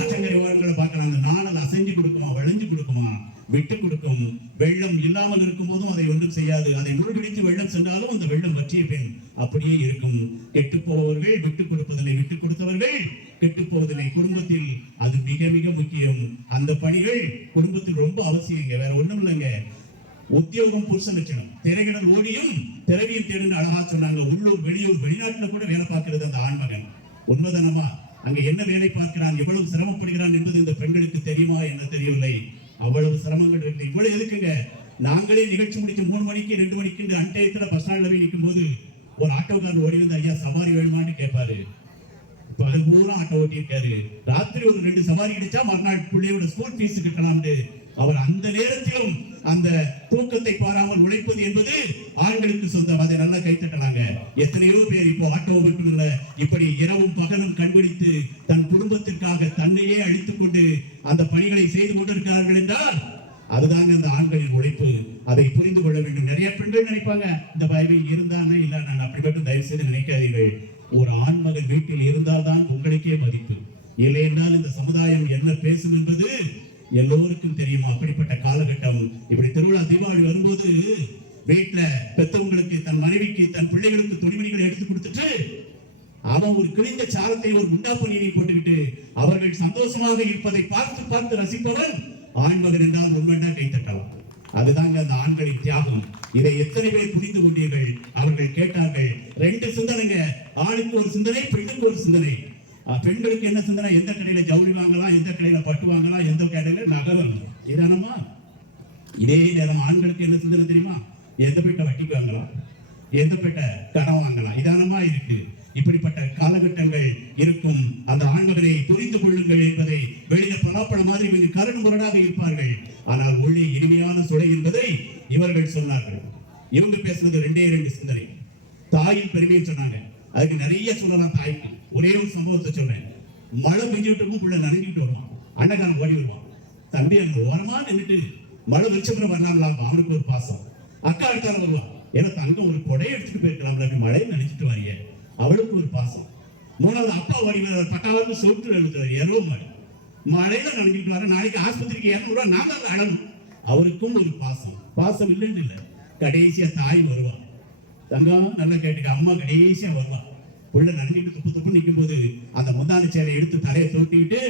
ஆற்றங்கரை வாழ்களை பார்க்கலாம். அந்த நாணல் அசைஞ்சு கொடுக்குமா, விளைஞ்சு கொடுக்குமா, விட்டு கொடுக்கும். வெள்ளம் இல்லாமல் இருக்கும் போதும் அதை ஒன்றும் செய்யாது. அதை மூழ்கடித்து வெள்ளம் சென்றாலும் அந்த வெள்ளம் வற்றிய பின் அப்படியே இருக்கும். கெட்டு போவர்கள் விட்டு கொடுப்பதில்லை, விட்டு கொடுத்தவர்கள் கெட்டு போவதில்லை. குடும்பத்தில் அது மிக மிக முக்கியம். அந்த பணிகள் குடும்பத்தில் ரொம்ப அவசியங்க. வேற ஒண்ணும் இல்லைங்க. உத்தியோகம் புருஷ லட்சணம். திரைகடல் ஓடியும் திரவியம் தேடுன்னு அழகா சொன்னாங்க. உள்ளூர் வெளியூர் வெளிநாட்டுல கூட வேலை பார்க்கிறது அந்த ஆண்மகன். உண்மைதானமா? அங்க என்ன வேலை பார்க்கிறான், எவ்வளவு சிரமப்படுகிறான் என்பது இந்த பெண்களுக்கு தெரியுமா என்ன தெரியவில்லை. அவ்வளவு சிரமங்கள் இருக்கு. இவ்வளவு எதுக்குங்க? நாங்களே நிகழ்ச்சி முடிச்சு 3 மணிக்கு 2 மணிக்கு அன்றையத்துல பஸ் ஸ்டாண்ட்ல போய் நிற்கும் போது ஒரு ஆட்டோக்காரர் ஓடி வந்து ஐயா சவாரி வேணுமான்னு கேட்பாரு. பகல் பூரா ஆட்டோ ஓட்டி இருக்காரு. ராத்திரி ஒரு 2 சவாரி கிடைச்சா மறுநாள் பிள்ளையோட ஸ்கூல் ஃபீஸ் கட்டலாம்னு அவர் அந்த நேரத்திலும் அந்த தூக்கத்தை பாராமல் உழைப்பது என்பது ஆண்களுக்கு சொந்தம். அதை நல்லா கைத்தட்டலாங்க. எத்தனையோ பேர் இப்போ ஆட்டோ விட்டுல இப்படி இரவும் பகலும் கண்பிடித்து தன் குடும்பத்திற்காக தன்னையே அழித்துக் கொண்டு அந்த பணிகளை செய்து கொண்டிருக்கிறார்கள் என்றால் அதுதாங்க அந்த ஆண்களின் உழைப்பு. அதை புரிந்து கொள்ள வேண்டும். நிறைய பெண்கள் நினைப்பாங்க இந்த பயவை இருந்தானே இல்ல, நான் அப்படி மட்டும் தயவு செய்து நினைக்காதீர்கள். ஒரு ஆண்மகன் வீட்டில் இருந்தால்தான் உங்களுக்கே மதிப்பு. இல்லை என்றால் இந்த சமுதாயம் என்ன பேசும் என்பது எல்லோருக்கும் தெரியுமா? அப்படிப்பட்ட காலகட்டம். இப்படி திருவிழா தீபாவளி வரும்போது வீட்டுல பெத்தவங்களுக்கு தன் மனைவிக்கு தன் பிள்ளைகளுக்கு துணிமணிகளை எடுத்து கொடுத்துட்டு அவன் ஒரு கிழிந்த சாரத்தை ஒரு முண்டாப்பணியை போட்டுக்கிட்டு அவர்கள் சந்தோஷமாக இருப்பதை பார்த்து பார்த்து ரசிப்பவன் ஆண்மகன் என்றால் உண்மையா கைத்தட்டலாம். அதுதாங்க அந்த ஆண்களின் தியாகம். இதை எத்தனை பேர் புரிந்து கொண்டீர்கள்? அவர்கள் கேட்டார்கள். 2 சிந்தனைங்க. ஆணுக்கு ஒரு சிந்தனை, பெண்ணுக்கு ஒரு சிந்தனை. பெண்களுக்கு என்ன சிந்தனை? எந்த கடையில ஜவுளி வாங்கலாம், எந்த கடையில பட்டு வாங்கலாம், எந்த கடையில நகரம். இதானமா? இதே நேரம் ஆண்களுக்கு என்ன சிந்தனை தெரியுமா? எந்த பெட்ட வட்டிக்கு வாங்கலாம், எந்த பெட்ட கடன் வாங்கலாம். இதானமா இருக்கு. இப்படிப்பட்ட காலகட்டங்கள் இருக்கும். அந்த ஆண்மகனை புரிந்து கொள்ளுங்கள் என்பதை வெளியில பலாப்பழ மாதிரி மிக கருண் முரடாக இருப்பார்கள். ஆனால் உள்ளே இனிமையான சுடை என்பதை இவர்கள் சொன்னார்கள். இவங்க பேசுறது 2 சிந்தனை. தாயின் பெருமையை சொன்னாங்க. அதுக்கு நிறைய சொல்லலாம். தாய்க்கு ஒரே ஒரு சம்பவத்தை சொல்றேன். மழை பெஞ்சுட்டு இருக்கும், புள்ள நனைஞ்சிட்டு வருவான். அண்ணகாரன் ஓடி வருவான். தம்பி அங்க ஓரமா நின்றுட்டு மழை வெளிச்சப்புறம் வரலாம்லாம். அவனுக்கு ஒரு பாசம். அக்கா அடுத்தாலும் வருவான். ஏன்னா தங்கம் ஒரு கொடையை எடுத்துட்டு போயிருக்கலாம், மழையை நினைச்சிட்டு வாங்க. அவளுக்கு ஒரு பாசம். 3வது அப்பா ஓடி பட்டாவது சொட்டு எழுதுவார். எரோ மழையில நனைஞ்சிட்டு வர, நாளைக்கு ஆஸ்பத்திரிக்கு 200 ரூபாய் நாம அழணும். அவருக்கும் ஒரு பாசம். பாசம் இல்லைன்னு இல்லை. கடைசியா தாய் வருவான். தங்கம் நல்லா கேட்டுக்க, அம்மா கடைசியா வருவான். புள்ள நனைஞ்சிட்டு துப்பு துப்பு நிற்கும் போது அந்த முந்தான சேலை எடுத்து தலையை தொட்டிக்கிட்டு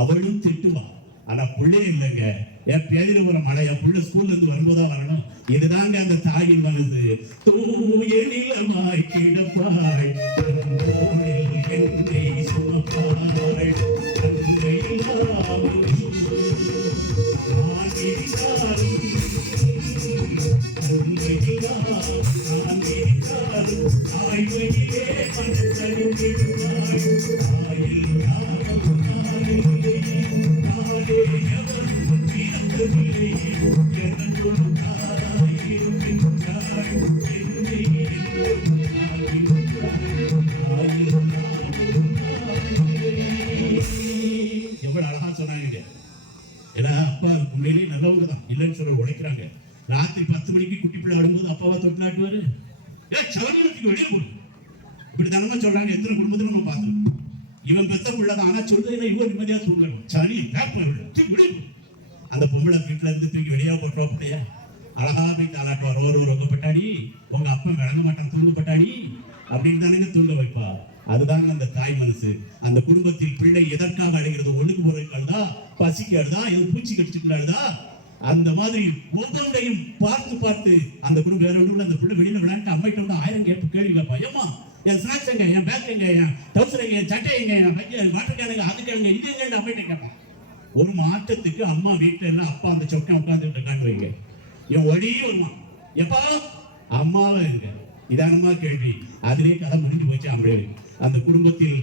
அவளும் திட்டுவான். ஆனா புள்ளே இல்லைங்க. என் பேதில ஒரு மழையா புள்ள ஸ்கூல்ல இருந்து வரும்போதான் வரணும். இதுதாங்க அந்த தாயின் மனது. தூய நிலமாய் கிடப்பாய் என்னை சுமப்பாய் எவ்வளவு அழகா சொன்னாங்க. ஏன்னா அப்பா உண்மையிலேயே நல்லவங்க தான், இல்லைன்னு சொல்ல உழைக்கிறாங்க. ராத்திரி 10 மணிக்கு குட்டி பிள்ளை ஆடும்போது அப்பாவா தொட்டிலாட்டுவாரு. சவனியத்துக்கு வெளியே போடு. இப்படி தானமா சொல்றாங்க. எத்தனை குடும்பத்தில் நம்ம பார்த்துருக்கோம். இவன் பெத்த பிள்ளைதான், ஆனா சொல்றதுன்னா இவன் நிம்மதியா தூங்கணும். சனி வெளியே. அந்த பொம்பளை வீட்டுல இருந்து தூக்கி வெளியா போட்டுருவா. அழகா போய் தாளாட்டுவார். ஒரு ரொக்கப்பட்டாடி உங்க அப்பா விளங்க மாட்டான், தூங்கப்பட்டாடி அப்படின்னு தானே தூங்க வைப்பா. அதுதாங்க அந்த தாய் மனசு. அந்த குடும்பத்தில் பிள்ளை எதற்காக அழுகிறது? ஒண்ணுக்கு போறதுக்கு அழுதா, பசிக்கு அழுதா, எது பூச்சி கடிச்சுட்டு அழுதா, அந்த மாதிரி ஒவ்வொன்றையும் பார்த்து பார்த்து அந்த குடும்பம் வேற ஒன்றும் அந்த பிள்ளை வெளியில விளையாண்டு அம்மாயிட்ட வந்து 1000 கேள்வி வைப்பா. ஏமா என் ஸ்நாக்ஸ் எங்க, என் பேக் எங்க, என் டவுசர் எங்க, என் சட்டை எங்க, என் வாட்டர் கேனுங்க, அது கேளுங்க, இது எங்க அம்மாயிட்ட கேட்பான். ஒரு மாற்றத்துக்கு அம்மா வீட்டுல எல்லாம் அப்பா அந்த சொக்கம் உட்கார்ந்து காட்டுவீங்க. என் ஒளி வருமா எப்பா அம்மாவை இருக்க இதானமா கேள்வி. அதிலே கதை முடிஞ்சு போச்சு. அப்படியே அந்த குடும்பத்தில்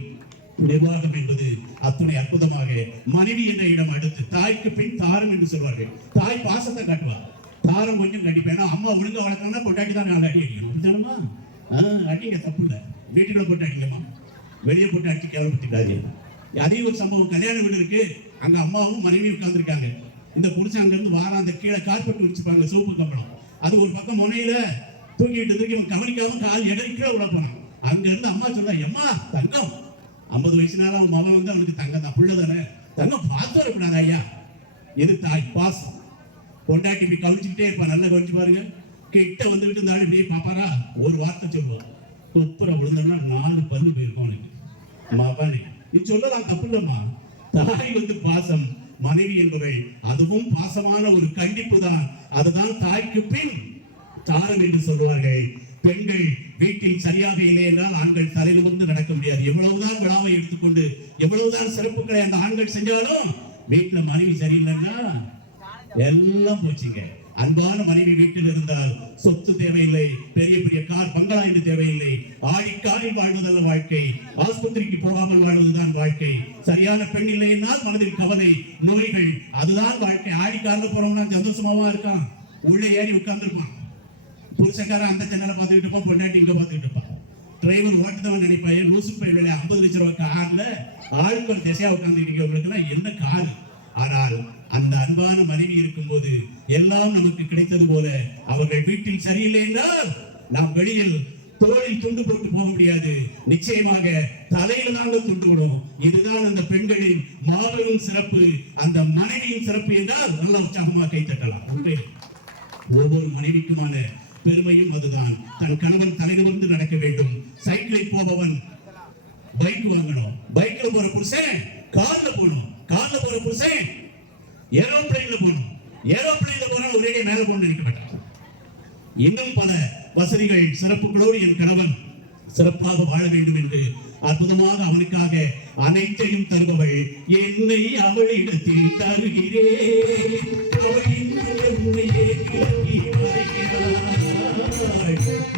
நிர்வாகம் என்பது அத்துணை அற்புதமாக மனைவி என்ற இடம் அடுத்து தாய்க்கு பின் தாரம் என்று சொல்வார்கள். தாய் பாசத்தை காட்டுவார், தாரம் கொஞ்சம் கண்டிப்பேன். அம்மா ஒழுங்கா வளர்க்கணும்னா பொட்டாட்டி தான் நாலு அடி அடிக்கணும். அடிங்க தப்பு இல்லை, வீட்டுக்குள்ள போட்டு அடிங்கம்மா, வெளியே போட்டு அடிச்சு கேவலப்படுத்திக்காதீங்க. அதே ஒரு சம்பவம், கல்யாண வீடு இருக்கு, அங்க அம்மாவும் மனைவியும் உட்கார்ந்துருக்காங்க. இந்த புருஷன் அங்க இருந்து வாரம் அந்த கீழே கார்பெட் வச்சுப்பாங்க, சோப்பு கம்பளம், அது ஒரு பக்கம் முனையில தூக்கிட்டு இருக்கு. இவன் கவனிக்காம கால் எடறி கீழே விட போனான். அங்க இருந்து அம்மா சொல்றா, எம்மா தங்கம், 50 வயசுனால அவன் மகன் வந்து அவனுக்கு தங்கம் தான், புள்ள தானே, தங்கம் பார்த்து வரக்கூடாது ஐயா. இது தாய் பாசம். பொண்டாட்டி இப்படி கவனிச்சுக்கிட்டே இருப்பா, நல்லா கவனிச்சு பாருங்க. கிட்ட வந்துகிட்டு இருந்தாலும் இப்படியே பாப்பாரா, ஒரு வார்த்தை சொல்லுவோம், தொப்புற விழுந்தோம்னா 4 பல்லு போயிருக்கும் அவனுக்கு. மகனே நீ சொல்லலாம், தப்பு இல்லம்மா. தாய் வந்து பாசம், மனைவி என்பவள் அதுவும் பாசமான ஒரு கண்டிப்பு தான். அதுதான் தாய்க்கு பின் தாரம் என்று சொல்வார்கள். பெண்கள் வீட்டில் சரியாக இல்லை என்றால் ஆண்கள் தலையிலிருந்து நடக்க முடியாது. எவ்வளவுதான் விழாவை எடுத்துக்கொண்டு எவ்வளவுதான் சிறப்புகளை அந்த ஆண்கள் செஞ்சாலும் வீட்டுல மனைவி சரியில்லைன்னா எல்லாம் போச்சுங்க. அன்பான மனைவி வீட்டில் இருந்தால் சொத்து தேவையில்லை, பெரிய பெரிய கார் பங்களா என்று தேவையில்லை. ஆடிக்காரில் வாழ்வதல்ல வாழ்க்கை, ஆஸ்பத்திரிக்கு போகாமல் வாழ்வதுதான் வாழ்க்கை. சரியான பெண் இல்லை என்றால் மனதில் கவலை, நோய்கள், அதுதான் வாழ்க்கை. ஆடிக்காரில் போறவங்க சந்தோஷமாவா இருக்கான், உள்ளே ஏறி உட்கார்ந்து இருப்பான். புருஷக்காரன் அந்த ஜன்னலை பார்த்துக்கிட்டு இருப்பான், பொண்டாட்டி இங்க பார்த்துக்கிட்டு இருப்பான். டிரைவர் ஓட்டுதவன் நினைப்பான், லூசு பையன் 50 லட்சம் ரூபாய் கார்ல ஆளுக்கு ஒரு திசையா உட்கார்ந்துட்டு உங்களுக்கு என்ன காரு. ஆனால் அந்த அன்பான மனைவி இருக்கும் போது எல்லாம் நமக்கு கிடைத்தது போல. அவர்கள் வீட்டில் சரியில்லை என்றால் நாம் வெளியில் தோளில் துண்டு போட்டு போக முடியாது, நிச்சயமாக தலையில நாங்கள் துண்டு விடும். இதுதான் அந்த பெண்களின் மாபெரும் சிறப்பு, அந்த மனைவியின் சிறப்பு என்றால் நல்ல உற்சாகமாக கைத்தட்டலாம். ஒவ்வொரு மனைவிக்குமான பெருமையும் அதுதான். தன் கணவன் தலையிலிருந்து நடக்க வேண்டும். சைக்கிளில் போபவன் பைக் வாங்கணும், பைக்ல போற புருஷன் கார்ல போகணும், கார்ல போற புருஷன் ஏரோப்ளைன்ல போகணும், ஏரோப்ளைன்ல போற ஒரே மேல போகணும்னு நினைக்க மாட்டான். இன்னும் பல வசதிகள் சிறப்புகளோடு என் கணவன் சிறப்பாக வாழ வேண்டும் என்று அற்புதமாக அவனுக்காக அனைத்தையும் தருபவள். என்னை அவளிடத்தில் தருகிறேன், அவள் என்னையே கிளப்பி மறைக்கிறாள்,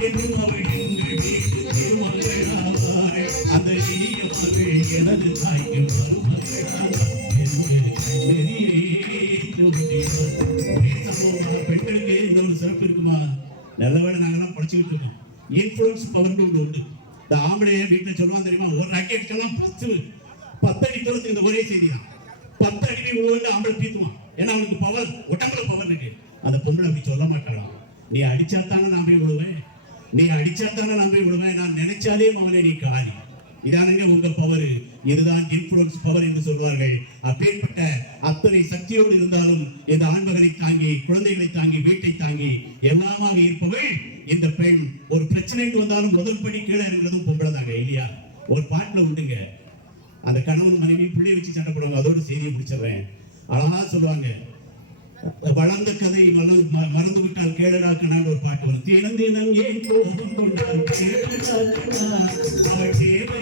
என்னும் அவள் எங்கள் வீட்டு திருமகளாவாள். அந்த இனிய மகள் எனது தாய்க்கு மருமகளாவாள். பெண்களுக்கு இந்த ஒரு சிறப்பு இருக்குமா? நல்லவேளை நாங்கெல்லாம் படிச்சுக்கிட்டு இருக்கோம். இன்ஃபுளுன்ஸ் பவர் உண்டு. இந்த ஆம்பளைய வீட்டுல சொல்லுவான் தெரியுமா, ஒரு அடி அடிச்செல்லாம் 10 அடி தூரத்துக்கு இந்த ஒரே செய்தி தான். 10 அடி உள்ள ஆம்பளை தீத்துவான். ஏன்னா அவனுக்கு பவர், உடம்புல பவர் இருக்கு. அந்த பொம்பளை அப்படி சொல்ல மாட்டாளாம். நீ அடிச்சாத்தானே நான் போய் விடுவேன், நீ அடிச்சாத்தானே நான் போய் விடுவேன், நான் நினைச்சாலே அவனை நீ காரி. இதானுங்க உங்க பவர். இதுதான் இன்ஃபுளுன்ஸ் பவர் என்று சொல்வார்கள். அப்பேற்பட்ட அத்தனை சக்தியோடு இருந்தாலும் இந்த ஆண்மகனை தாங்கி, குழந்தைகளை தாங்கி, வீட்டை தாங்கி எல்லாமாக இருப்பவள் இந்த பெண். ஒரு பிரச்சனை வந்தாலும் முதல் படி கீழே இருக்கிறதும் பொம்பளை தாங்க, இல்லையா? ஒரு பாட்டுல உண்டுங்க, அந்த கணவன் மனைவி பிள்ளை வச்சு சண்டை போடுவாங்க. அதோட செய்தியை முடிச்சிடுறேன். அழகா சொல்லுவாங்க, வளர்ந்த கதை மறந்து விட்டால் கேளடாக்கனான்னு ஒரு பாட்டு வரும். தினம் தினம் ஏன் கோபம் கொண்டால் கேளடாக்கனா, அவள் தேவை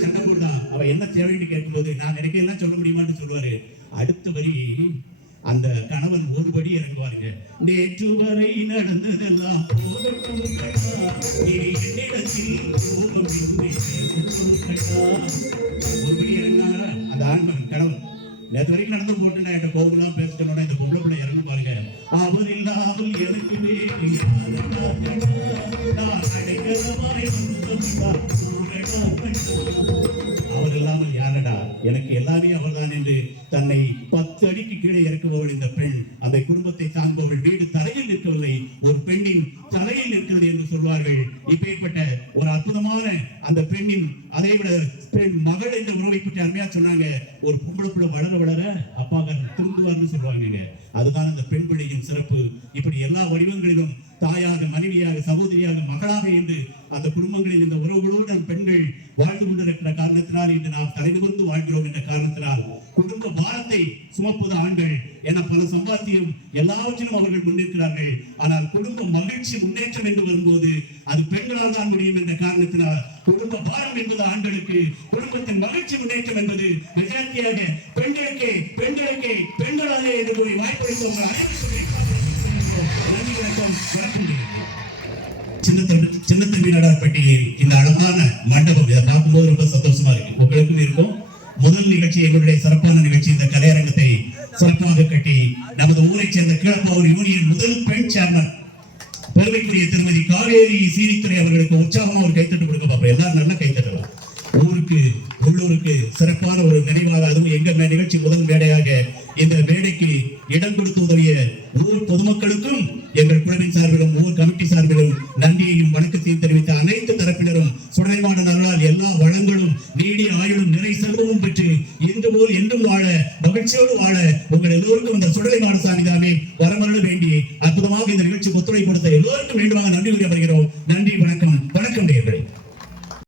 சண்டை போடுறா. அவ என்ன தேவைன்னு கேட்கும்போது நான் நினைக்கிறேன் சொல்ல முடியுமான்னு சொல்லுவாரு. அடுத்த வரி அந்த கணவன் ஒருபடி இறங்குவாருங்க. நேற்று வரை நடந்ததெல்லாம் போகட்டும் கடா, என்னிடத்தில் கோபம் கடா. ஒருபடி இறங்கினாரா அந்த ஆண்மகன் கணவன். நேற்று வரைக்கும் நடந்து போட்டு நான் என் கோபம்லாம் பேசணும்னா இந்த பொம்பளை பிள்ளை இறங்கும் பாருங்க. அவர் இல்லாமல் எனக்கு அவர் இல்லாமல் யாரடா, எனக்கு எல்லாமே அவர்தான் என்று தன்னை 10 அடிக்கு கீழே இறக்குபவள் இந்த பெண். அந்த குடும்பத்தை தாங்குபவள். வீடு தரையில் நிற்கவில்லை, ஒரு பெண்ணின் தலையில் நிற்கிறது என்று சொல்வார்கள். இப்பேற்பட்ட ஒரு அற்புதமான அந்த பெண்ணின் அதை விட பெண் மகள் என்ற உறவை பற்றி அருமையா சொன்னாங்க. ஒரு பொம்பளைக்குள்ள வளர வளர அப்பாங்க திருந்துவார்னு சொல்லுவாங்க. அதுதான் அந்த பெண் பிள்ளையின் சிறப்பு. இப்படி எல்லா வடிவங்களிலும் தாயாக, மனைவியாக, சகோதரியாக, மகளாக என்று அந்த குடும்பங்களில் இந்த உறவுகளோடு பெண்கள் வாழ்ந்து கொண்டிருக்கிற காரணத்தினால் இன்று நாம் தலைநிமிர்ந்து வாழ்கிறோம் என்ற காரணத்தினால் குடும்ப பாரத்தை சுமப்பது ஆண்கள் என பல சம்பாத்தியம் எல்லாவற்றிலும் அவர்கள் முன்னிற்கிறார்கள். ஆனால் குடும்ப மகிழ்ச்சி முன்னேற்றம் என்று வரும்போது அது பெண்களால் தான் முடியும் என்ற காரணத்தினால் குடும்ப பாரம் என்பது ஆண்களுக்கு, குடும்பத்தின் மகிழ்ச்சி முன்னேற்றம் என்பது மெஜாரிட்டியாக பெண்களுக்கே பெண்களுக்கே பெண்களாலே என்று கூறி வாய்ப்பளித்து உங்கள் நன்றி வணக்கம். சின்னத்தம்பி நடார்பட்டியில் இந்த அழகான மண்டபம் இதை பார்க்கும்போது ரொம்ப சந்தோஷமா இருக்கு. உங்களுக்கும் இருக்கும். முதல் நிகழ்ச்சி எங்களுடைய சிறப்பான நிகழ்ச்சி இந்த கலையரங்கத்தை சிறப்பாக கட்டி நமது ஊரை சேர்ந்த கீழப்பாவூர் யூனியன் முதல் பெண் சேர்மன் பெருமைக்குரிய திருமதி காவேரி சீனித்துறை அவர்களுக்கு உற்சாகமா ஒரு கைத்தட்டு கொடுக்க பார்ப்போம். எல்லாரும் நல்லா கைத்தட்டலாம். ஊருக்கு உள்ளூருக்கு சிறப்பான ஒரு நினைவாக, அதுவும் எங்க நிகழ்ச்சி முதல் மேடையாக இந்த மேடைக்கு இடம் கொடுத்து உதவிய ஊர் பொதுமக்களுக்கும் எங்கள் குழுவின் சார்பிலும் ஊர் கமிட்டி சார்பிலும் நன்றியையும் வணக்கத்தையும் தெரிவித்த அனைத்து தரப்பினரும் சுடலைமாட நகரால் எல்லா வளங்களும் நீடிய ஆயுளும் நிறை செல்வமும் பெற்று இன்று போல் என்றும் வாழ மகிழ்ச்சியோடு வாழ உங்கள் எல்லோருக்கும் இந்த சுடலைமாட சாமிதாமே வரமருள வேண்டி அற்புதமாக இந்த நிகழ்ச்சி ஒத்துழைப்பு கொடுத்த எல்லோருக்கும் வேண்டுமாக நன்றி கூறி வருகிறோம். நன்றி, வணக்கம்.